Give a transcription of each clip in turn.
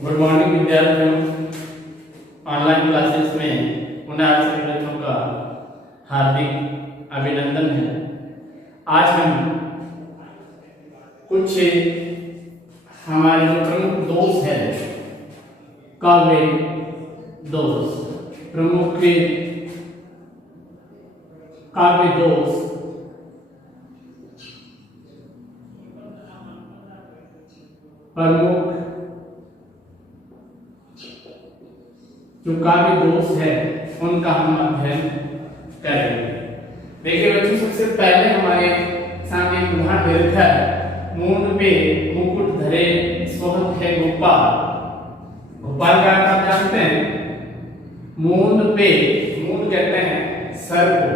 Good morning विद्यार्थियों। Online classes में पुनः आप सभी बच्चों का हार्दिक अभिनंदन है। आज हम कुछ हमारे जो प्रमुख दोष है, काव्य दोष, प्रमुख काव्य दोष, प्रमुख जो काव्य दोष है उनका हम अध्ययन करेंगे। देखिए बच्चों, सबसे पहले हमारे सामने एक उदाहरण दे रखा है। मूंड पे मुकुट धरे सोहत है गोपाल। गोपाल का अर्थ आप जानते हैं। मूंड पे, मूंड कहते हैं सर को,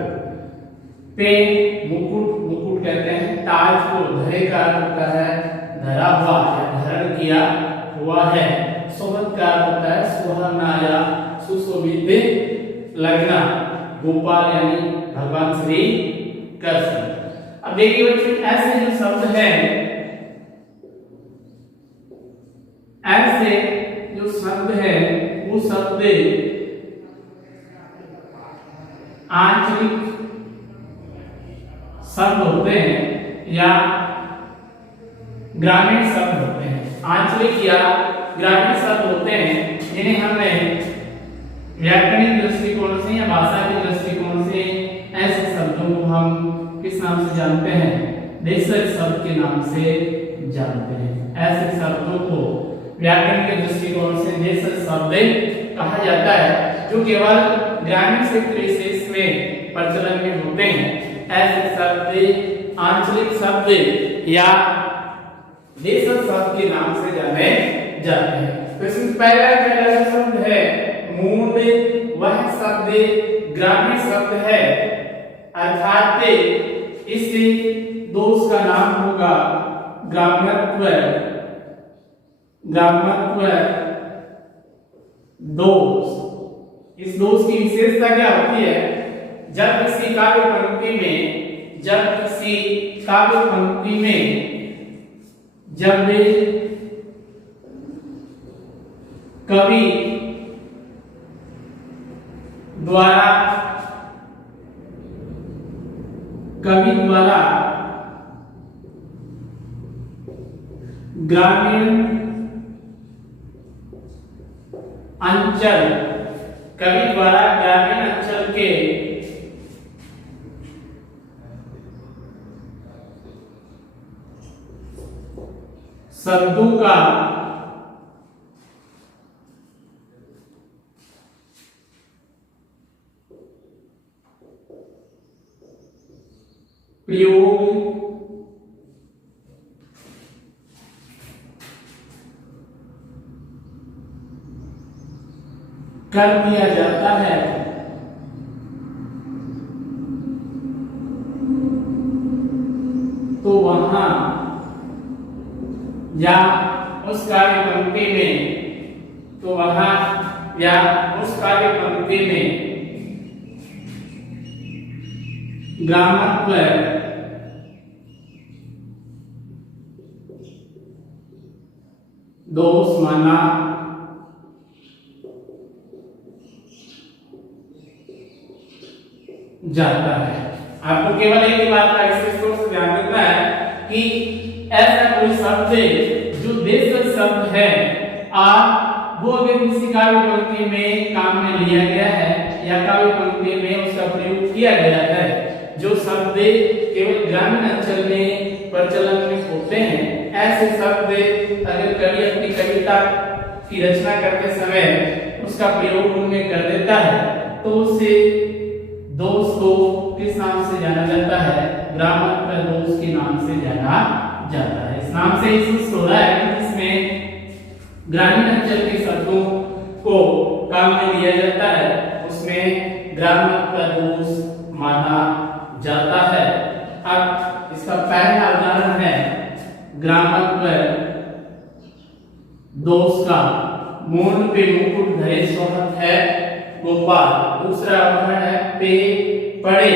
पे मुकुट, मुकुट कहते हैं ताज को, धरे का अर्थ होता है धरा हुआ या धारण किया हुआ है। सोहत का अर्थ होता है सुहावना या सुशोभित लगना। गोपाल यानी भगवान श्री कृष्ण। अब देखिए बच्चों, ऐसे जो शब्द है, ऐसे जो शब्द है वो शब्द आंचलिक शब्द होते हैं या ग्रामीण शब्द होते हैं। आंचलिक या ग्रामीण शब्द होते हैं जिन्हें हमें व्याकरणिक दृष्टिकोण से या भाषा के दृष्टिकोण से ऐसे शब्दों को हम किस नाम से जानते हैं? देशज शब्द के नाम से जानते हैं। ऐसे शब्दों को व्याकरण के दृष्टिकोण से देशज शब्द कहा जाता है, जो केवल ग्रामीण क्षेत्र विशेष में प्रचलन में होते हैं। ऐसे शब्द आंचलिक शब्द या देशज शब्द के नाम से जाने जाते हैं। तो इसमें पहला शब्द है मूंड, वह शब्द ग्रामीण शब्द है, अर्थात इस दोष का नाम होगा ग्राम्यत्व। ग्राम्यत्व दोष। इस दोष की विशेषता क्या होती है? जब किसी काव्य पंक्ति में, जब किसी काव्य पंक्ति में जब कवि द्वारा ग्रामीण अंचल, कवि द्वारा ग्रामीण अंचल के शब्दों का प्रयोग कर दिया जाता है, तो वहां या उस काव्य पंक्ति में, तो वहां या उस काव्य पंक्ति में ग्रामत्व दोष माना जाता है। आपको केवल एक बात का विशेष रूप से ध्यान देना है कि ऐसा कोई शब्द जो देशज शब्द है, वो अगर किसी काव्य पंक्ति में काम में लिया गया है या काव्य पंक्ति में उसका प्रयोग किया गया है, जो शब्द केवल ग्रामीण अंचल में प्रचलन में होते हैं, ऐसे शब्द अगर कवि अपनी कविता की रचना करते समय उसका प्रयोग उनमें कर देता है, तो उसे दोष को किस नाम से जाना जाता है? ग्रामत्व दोष के नाम से जाना जाता है। इस नाम से इसलिए हो रहा है कि इसमें ग्रामीण अंचल के शब्दों को काम में लिया जाता है, उसमें ग्रामत्व दोष माना जाता है। अब इसका पहला उदाहरण है ग्रामत्व दोष का। मूंड पे मुकुट धरे सोहत है गोपाल। दूसरा उदाहरण है पे पड़े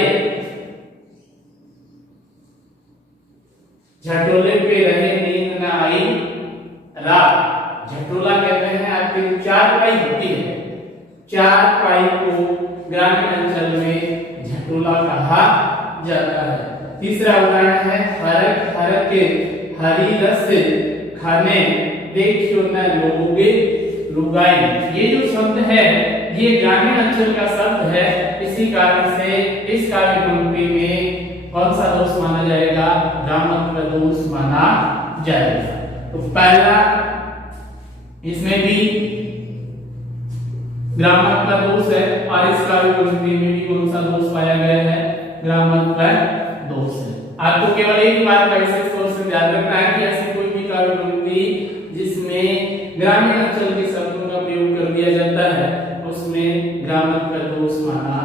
झटोले पे रहे नींद न आई रात। झटोला कहते हैं। आपकी चारपाई होती है, चारपाई को ग्रामीण अंचल में झटोला कहा जाता है। तीसरा उदाहरण है हरक हरके हरी रस खाने देखियो न लोगे लुगाई। ये जो शब्द है ये ग्रामीण अंचल का शब्द है, इसी कारण से इस काव्य पंक्ति में कौन सा दोष माना जाएगा? ग्रामत्व दोष माना जाएगा। तो पहला इसमें भी ग्रामत्व दोष है और इस काव्य पंक्ति में भी कौन सा दोष पाया गया है? ग्रामत्व दोष है। आपको केवल एक बात का विशेष तौर से ध्यान रखना है कि ऐसी कोई भी काव्य पंक्ति जिसमें ग्रामीण अंचल के शब्दों का प्रयोग कर दिया जाता है उसमें ग्रामत्व दोष माना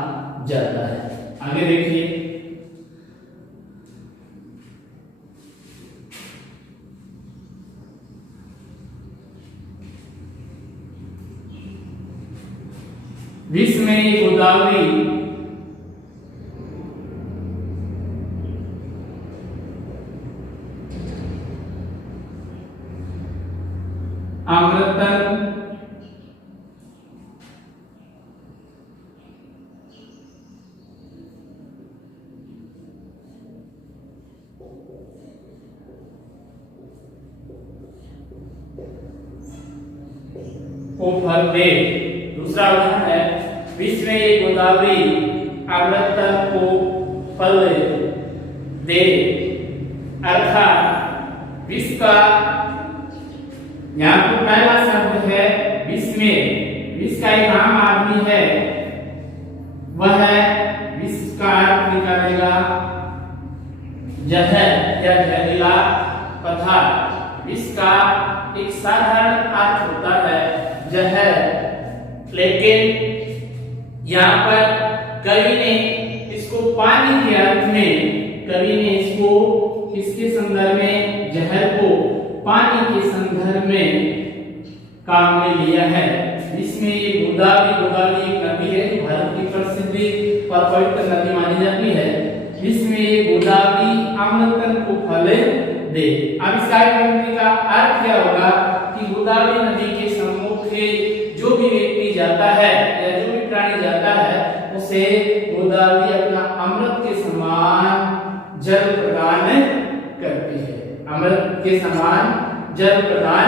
जाता है। आगे देखिए, विश्व में गोदावरी अमृतन को फल दे। दूसरा उदाहरण है विश्व में ये गोदावरी अमृतन को फल दे। अर्थात विश्व का यहाँ पर पहला शब्द है विश्व में, विश्व का एक आम आदमी है वह विश्व का अर्थ निकालेगा जहर या जहरीला पदार्थ। विश्व का एक साधारण अर्थ होता है जहर, लेकिन यहाँ पर कवि ने इसको पानी के अर्थ में, कवि ने इसको किसके संदर्भ में? जहर को पानी के संदर्भ में काम में लिया है। इसमें ये गोदावरी एक नदी है जो भारत की प्रसिद्ध और पवित्र नदी मानी जाती है। इसमें ये गोदावरी अमृतन को फल दे। अब इस पंक्ति का अर्थ क्या होगा कि गोदावरी नदी के सम्मुख जो भी व्यक्ति जाता है या जो भी प्राणी जाता है उसे गोदावरी अपना अमृत के समान जल प्रदान करती है, अमृत के समान जल प्रदान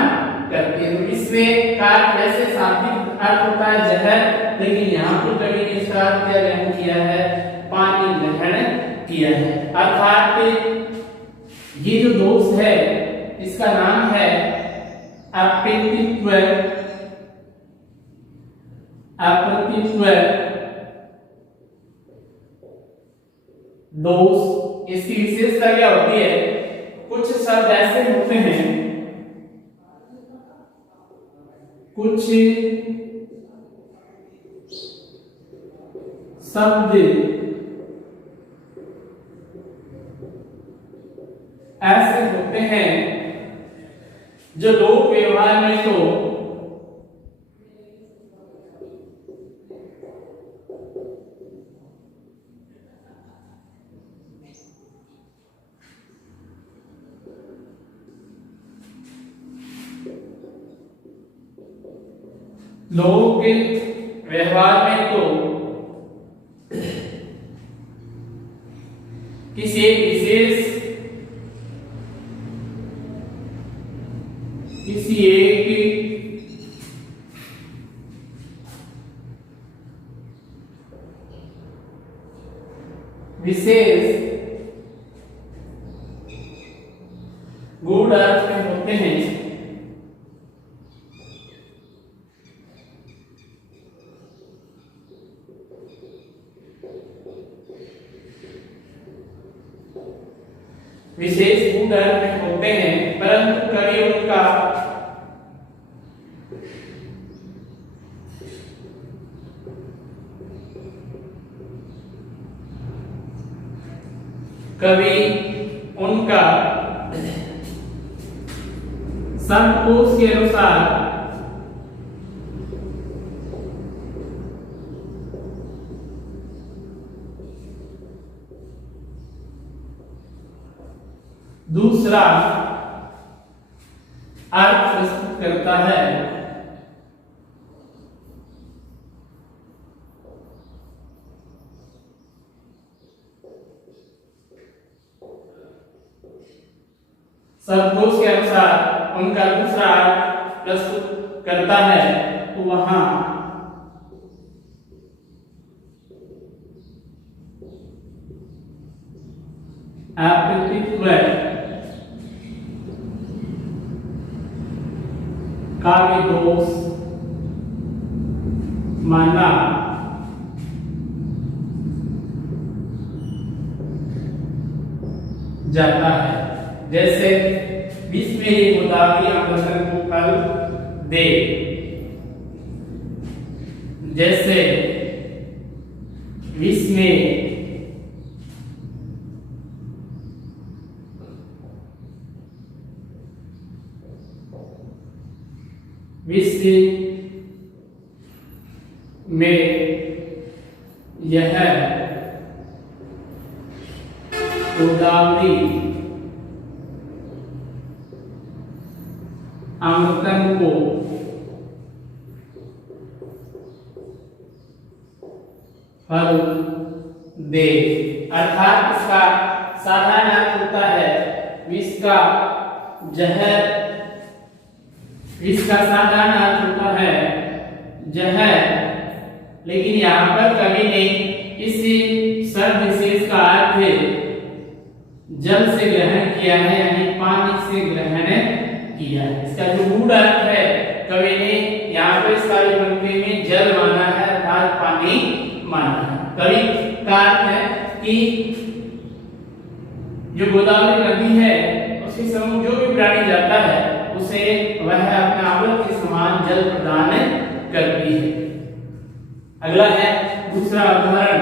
करती है। तो इसमें का वैसे शाब्दिक अर्थ होता है जहर, लेकिन यहाँ पर कवि ने इसका अर्थ क्या ग्रहण किया है? पानी ग्रहण किया है। अर्थात ये जो दोष है इसका नाम है अप्रतित्व दोष। इसकी विशेषता क्या होती है? कुछ शब्द ऐसे होते हैं, कुछ शब्द ऐसे होते हैं जो लोक व्यवहार में तो लोक व्यवहार में तो किसी एक विशेष गूढ़ अर्थ में होते हैं। विशेष गूढ़ अर्थ में होते हैं, परंतु कवि उनका शब्दकोश के अनुसार दूसरा अर्थ प्रस्तुत करता है। शब्दकोश के अनुसार उनका दूसरा अर्थ प्रस्तुत करता है, तो वहां अपृक्तित्व काव्य दोष माना जाता है। जैसे विश्व में ये गोदावरी अमृतन को फल दे, जैसे विश्व में यह गोदावरी अमृतन को फल दे, अर्थात इसका साधारण अर्थ होता है विष का जहर। इसका साधारण अर्थ होता है जहर, लेकिन यहाँ पर कवि ने इसी शब्द विशेष का अर्थ जल से ग्रहण किया है, यानी पानी से ग्रहण किया है। इसका जो मूल अर्थ है कवि ने यहाँ पर इस काव्य पंक्ति में जल माना है, अर्थात पानी माना है। कवि का अर्थ है कि जो गोदावरी नदी है उसके समूह जो भी प्राणी जाता है उसे वह अपने अमृत के समान जल प्रदान करती है। अगला है दूसरा उदाहरण,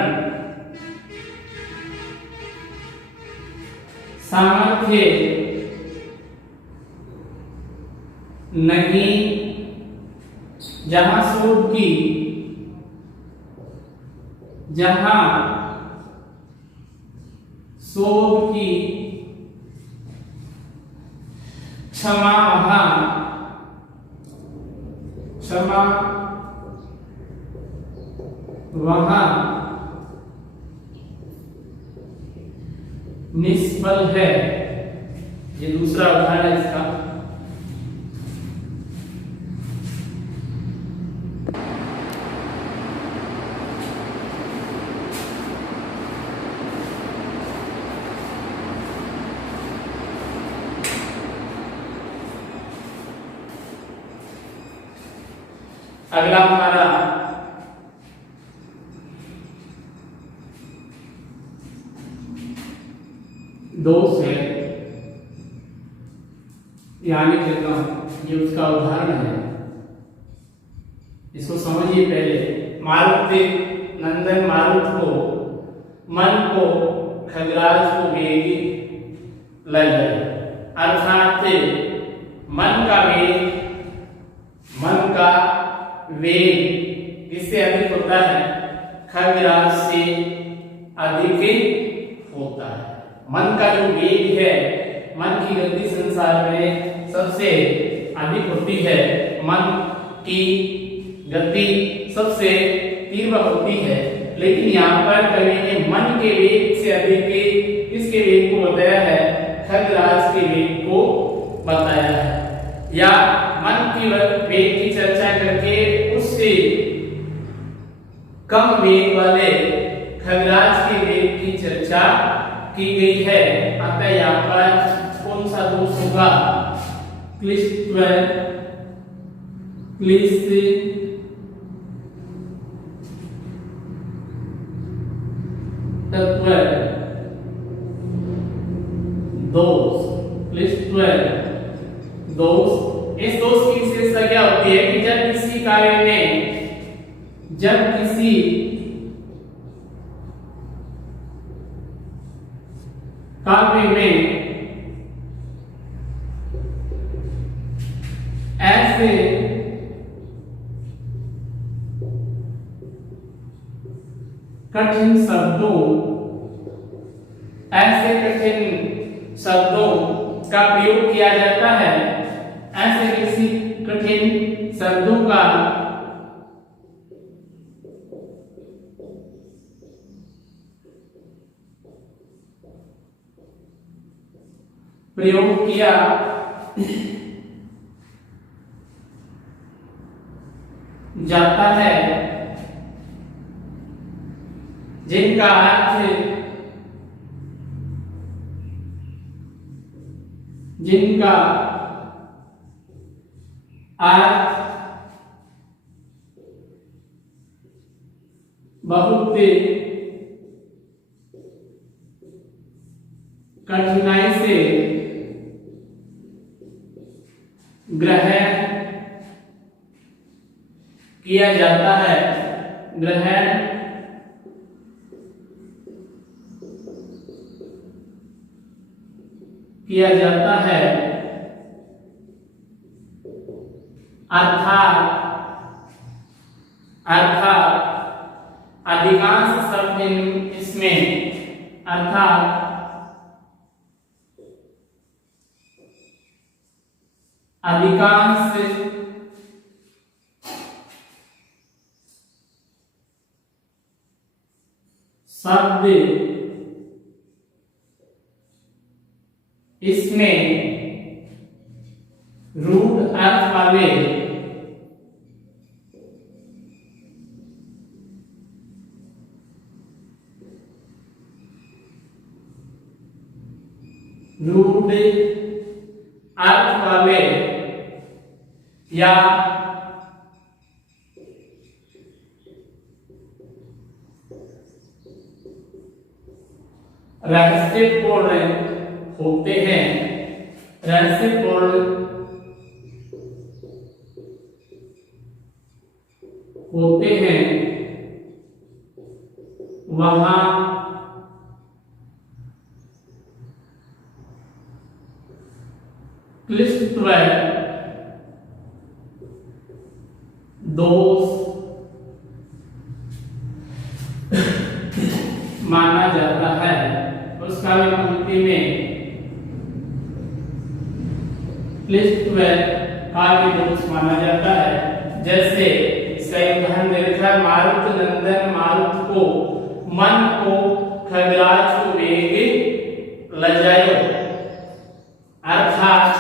सामर्थ्य नहीं जहां शोध की, जहां शोध की क्षमा वहां, क्षमा वहां निष्फल है। ये दूसरा उदाहरण है इसका। अगला हमारा दोष है, यानी ये उसका उदाहरण है। इसको समझिए पहले। मारुति नंदन मारुत को मन को खगराज को वेग लग गए, अर्थात मन का वेग किससे अधिक होता है? खगराज से अधिक होता है। मन का जो वेग है, मन की गति संसार में सबसे अधिक होती है। मन की गति सबसे तीव्र होती है, लेकिन यहाँ पर कवि ने मन के वेग से अधिक किसके वेग को बताया है? खगराज के वेग को बताया है। या मन की वेग की चर्चा करके उससे कम वेग वाले खगराज के वेग की चर्चा की गई है। अतः यहाँ पर कौन सा दोष होगा? क्लिष्टत्व दोष, क्लिष्टत्व दोष। इस दोष की विशेषता क्या होती है कि जब किसी कार्य में, जब किसी काव्य में ऐसे कठिन शब्दों का प्रयोग किया जाता है, ऐसे किसी कठिन शब्दों का प्रयोग किया जाता है, जिनका अर्थ बहुत कठिनाई से ग्रहण किया जाता है, ग्रहण किया जाता है, अर्थात अधिकांश शब्द इसमें अधिकांश शब्द इसमें रूढ़ अर्थ वाले या रहस्यपूर्ण होते हैं, वहां क्लिष्टत्व दोष माना जाता है, उसका भी पंक्ति में क्लिष्टत्व का भी दोष माना जाता है। जैसे इसका उदाहरण देखा, मारुत नंदन मारुत को मन को खगराज को वेग लजायो, अर्थात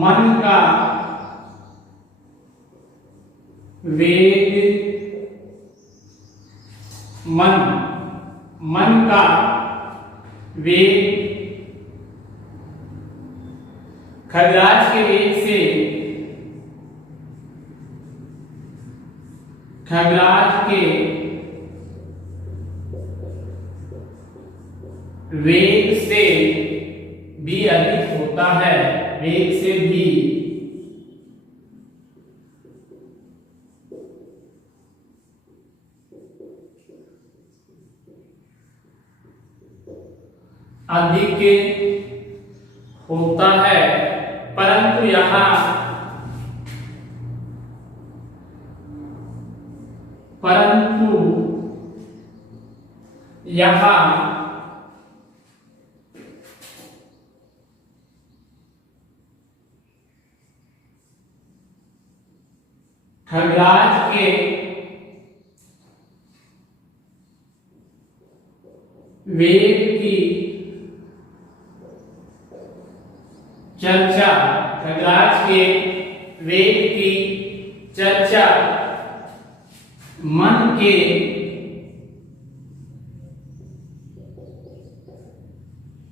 मन का वेग, मन का वेग खगराज के वेग से, खगराज के वेग से भी अधिक होता है, वेग से भी अधिक होता है, परंतु यहाँ खगराज के वेग की चर्चा, खगराज के वेग की चर्चा मन के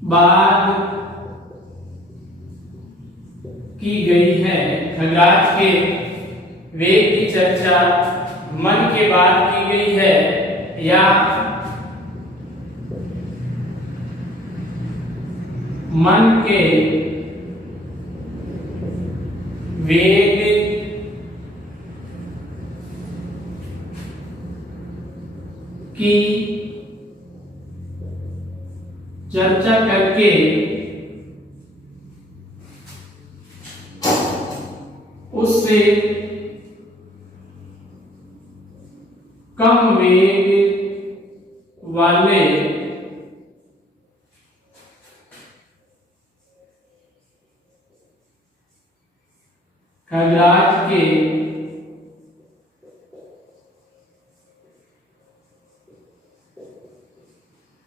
बाद की गई है, खगराज के वेग की चर्चा मन के बाद की गई है, या मन के वेग की चर्चा करके उससे कम वेग वाले खगराज के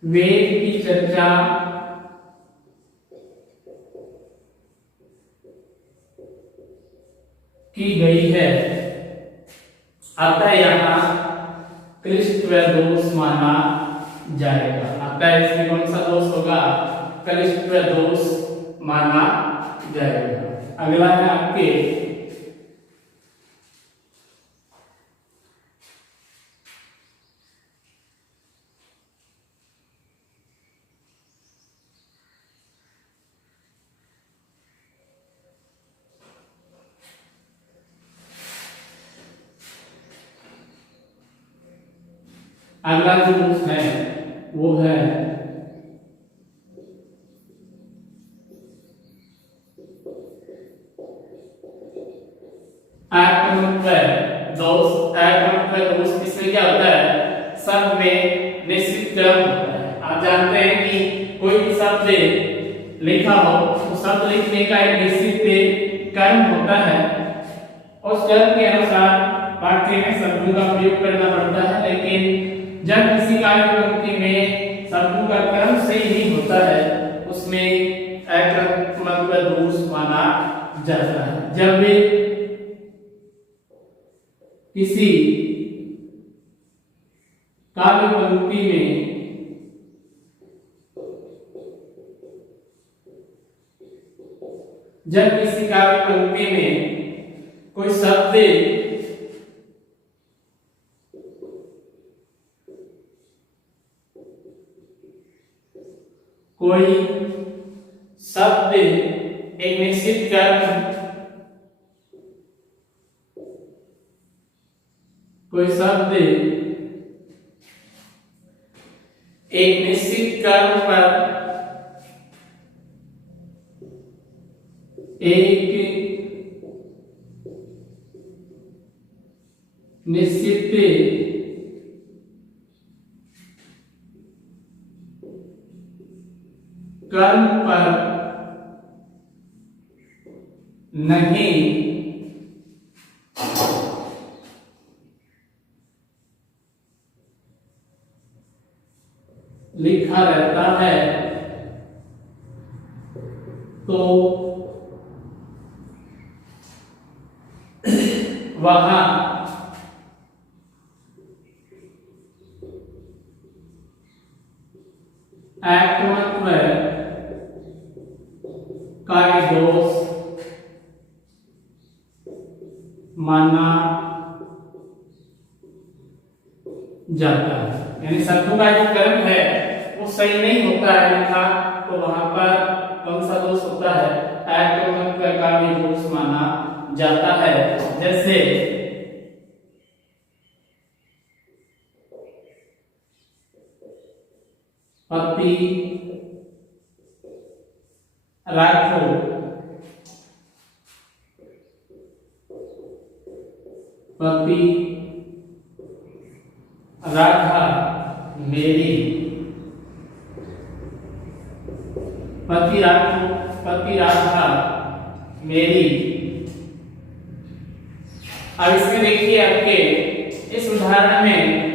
वेद की चर्चा की गई है, अतः यहाँ क्लिष्ट व दोष माना जाएगा। अतः इसमें कौन सा दोष होगा? क्लिष्ट व दोष माना जाएगा। अगला है आपके अगला जो दोष है वो है आक्रमणत्व दोष। आक्रमणत्व दोष इसमें क्या होता है? शब्द में निश्चित क्रम होता है। आप जानते हैं कि कोई भी शब्द लिखा हो तो शब्द लिखने का एक निश्चित क्रम होता है। उस क्रम के अनुसार वाक्य में शब्दों का प्रयोग करना पड़ता है, लेकिन जब किसी कार्य पंक्ति में शब्दों का क्रम सही नहीं होता है उसमें आक्रमणत्व दोष माना जाता है। जब किसी काव्य पंक्ति में कोई शब्द एक निश्चित क्रम पर एक निश्चित क्रम पर नहीं लिखा रहता है तो वहां आक्रमणत्व का दोष माना जाता है। यानी शब्दों का जो क्रम है वो सही नहीं होता है लिखा, तो वहां पर कौन सा दोष होता है? आक्रमणत्व का भी दोष माना जाता है। जैसे पति राखो, पति राखा मेरी, पति राखो, पति राखा मेरी। अब इसमें देखिए आपके इस उदाहरण में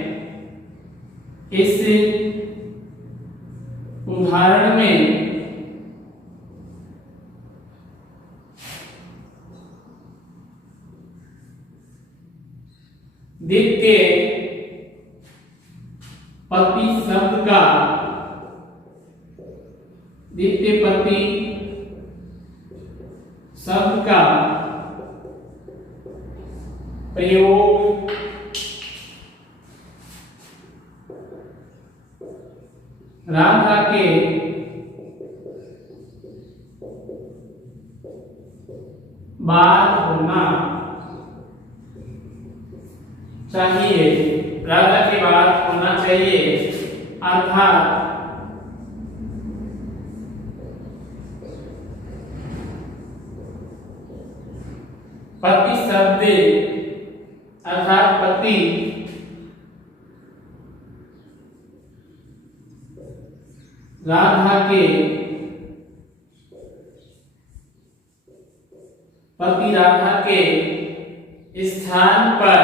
द्वितीय पति शब्द का प्रयोग राधा के बाद होना चाहिए, राधा के बाद होना चाहिए, अर्थात पति शब्द अर्थात पति राधा के पति राधा के स्थान पर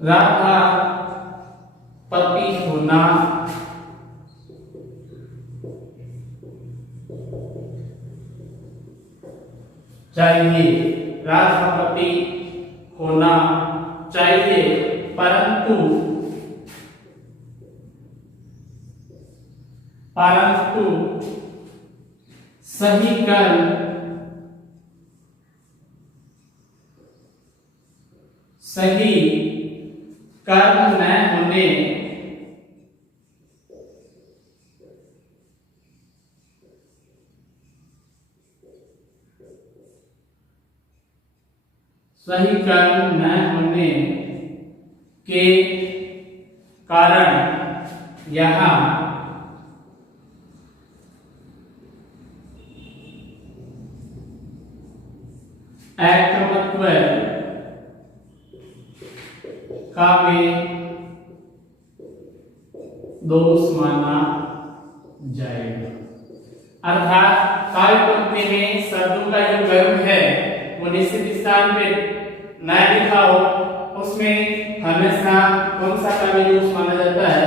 राधा पति होना चाहिए, राष्ट्रपति होना चाहिए, परंतु सही कर्म न होने के कारण यहाँ अक्रमत्व का भी दोष माना जाएगा। अर्थात काव्य पंक्ति में शब्दों का जो क्रम है वो निश्चित स्थान पे न लिखा हो, उसमें हमेशा कौन सा काव्य दोष माना जाता है?